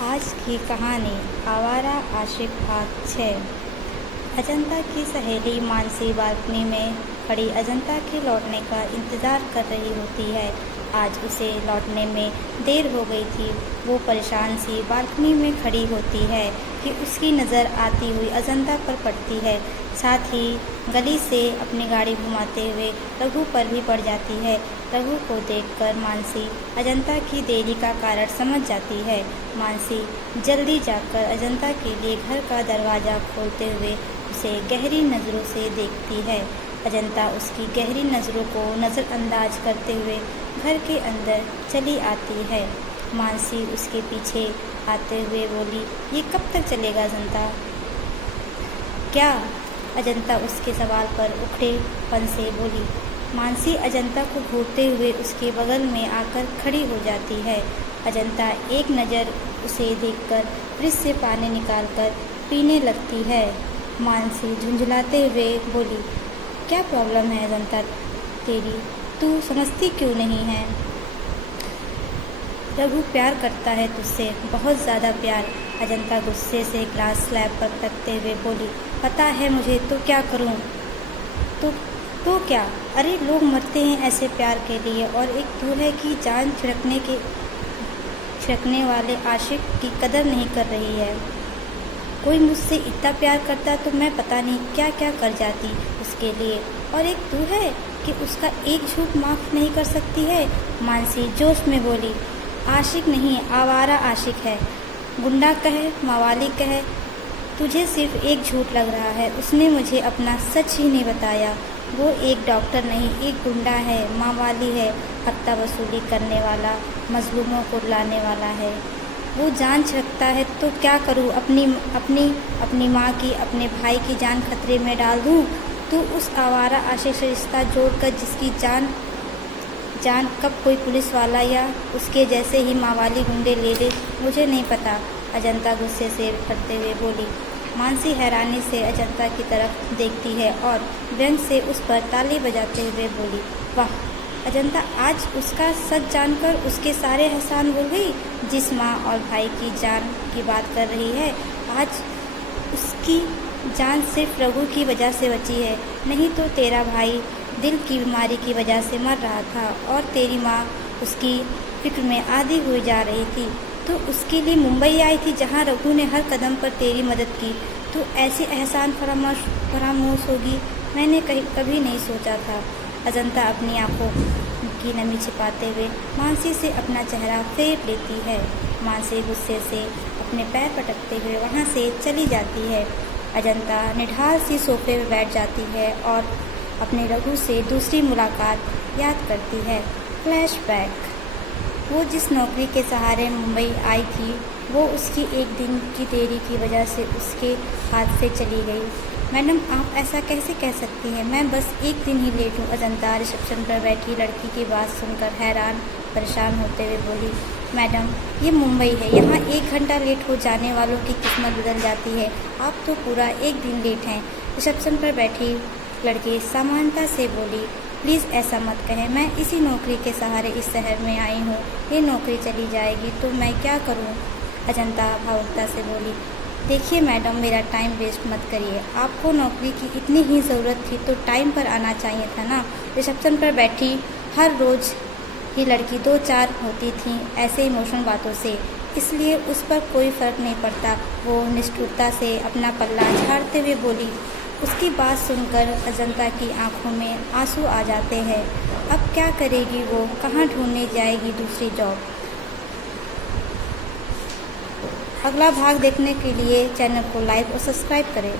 आज की कहानी आवारा आशिक भाग 6। अजंता की सहेली मानसी बालकनी में खड़ी अजंता के लौटने का इंतज़ार कर रही होती है। आज उसे लौटने में देर हो गई थी। वो परेशान सी बालकनी में खड़ी होती है कि उसकी नज़र आती हुई अजंता पर पड़ती है। साथ ही गली से अपनी गाड़ी घुमाते हुए रघु पर भी पड़ जाती है। रघु को देखकर मानसी अजंता की देरी का कारण समझ जाती है। मानसी जल्दी जाकर अजंता के लिए घर का दरवाज़ा खोलते हुए उसे गहरी नज़रों से देखती है। अजंता उसकी गहरी नज़रों को नज़रअंदाज करते हुए घर के अंदर चली आती है। मानसी उसके पीछे आते हुए बोली, ये कब तक चलेगा अजंता? क्या? अजंता उसके सवाल पर उखड़ेपन से बोली। मानसी अजंता को घूरते हुए उसके बगल में आकर खड़ी हो जाती है। अजंता एक नज़र उसे देखकर फ्रिज से पानी निकालकर पीने लगती है। मानसी झुंझलाते हुए बोली, क्या प्रॉब्लम है अजंता तेरी? तू समझती क्यों नहीं है? रघु प्यार करता है तुझसे, बहुत ज़्यादा प्यार। अजंता गुस्से से ग्लास स्लैब पर रखते हुए बोली, पता है मुझे, तो क्या करूं? तो क्या? अरे लोग मरते हैं ऐसे प्यार के लिए, और एक तू है कि जान छिड़कने वाले आशिक की कदर नहीं कर रही है। कोई मुझसे इतना प्यार करता तो मैं पता नहीं क्या क्या कर जाती उसके लिए, और एक तू है कि उसका एक झूठ माफ़ नहीं कर सकती है। मानसी जोश में बोली, आशिक नहीं, आवारा आशिक है। गुंडा कहे, मवाली कहे, तुझे सिर्फ एक झूठ लग रहा है। उसने मुझे अपना सच ही नहीं बताया। वो एक डॉक्टर नहीं, एक गुंडा है, मवाली है, हत्ता वसूली करने वाला, मजलूमों को रुलाने वाला है। वो जान छिड़कता है तो क्या करूँ? अपनी माँ की, अपने भाई की जान खतरे में डाल दूँ? तो उस आवारा आशिक से रिश्ता जोड़कर जिसकी जान कब कोई पुलिस वाला या उसके जैसे ही मावाली गुंडे ले ले, मुझे नहीं पता। अजंता गुस्से से करते हुए बोली। मानसी हैरानी से अजंता की तरफ देखती है और व्यंग से उस पर ताली बजाते हुए बोली, वाह अजंता, आज उसका सच जानकर उसके सारे एहसान भूल गई। जिस माँ और भाई की जान की बात कर रही है, आज उसकी जान सिर्फ रघु की वजह से बची है, नहीं तो तेरा भाई दिल की बीमारी की वजह से मर रहा था, और तेरी माँ उसकी फिक्र में आधी हुई जा रही थी। तो उसके लिए मुंबई आई थी, जहाँ रघु ने हर कदम पर तेरी मदद की। तो ऐसी एहसान फरामोश होगी, मैंने कभी नहीं सोचा था। अजंता अपनी आंखों की नमी छिपाते हुए मानसी से अपना चेहरा फेर लेती है। मानसी गुस्से से अपने पैर पटकते हुए वहाँ से चली जाती है। अजंता निढाल सी सोफे में बैठ जाती है और अपने रघु से दूसरी मुलाकात याद करती है। फ्लैशबैक। वो जिस नौकरी के सहारे मुंबई आई थी, वो उसकी एक दिन की देरी की वजह से उसके हाथ से चली गई। मैडम, आप ऐसा कैसे कह सकती हैं? मैं बस एक दिन ही लेट हूँ। अजंता रिसेप्शन पर बैठी लड़की की बात सुनकर हैरान परेशान होते हुए बोली, मैडम ये मुंबई है, यहाँ 1 घंटा लेट हो जाने वालों की किस्मत बदल जाती है। आप तो पूरा एक दिन लेट हैं। रिसेप्शन पर बैठी लड़की सामान्यता से बोली, प्लीज़ ऐसा मत कहें, मैं इसी नौकरी के सहारे इस शहर में आई हूँ। ये नौकरी चली जाएगी तो मैं क्या करूँ? अजंता भावुकता से बोली, देखिए मैडम, मेरा टाइम वेस्ट मत करिए। आपको नौकरी की इतनी ही ज़रूरत थी तो टाइम पर आना चाहिए था ना। रिसेप्शन पर बैठी हर रोज़ ही लड़की 2-4 होती थी ऐसे इमोशनल बातों से, इसलिए उस पर कोई फ़र्क नहीं पड़ता। वो निष्ठुरता से अपना पल्ला झाड़ते हुए बोली। उसकी बात सुनकर अजंता की आंखों में आंसू आ जाते हैं। अब क्या करेगी वो? कहाँ ढूंढने जाएगी दूसरी जॉब? अगला भाग देखने के लिए चैनल को लाइक और सब्सक्राइब करें।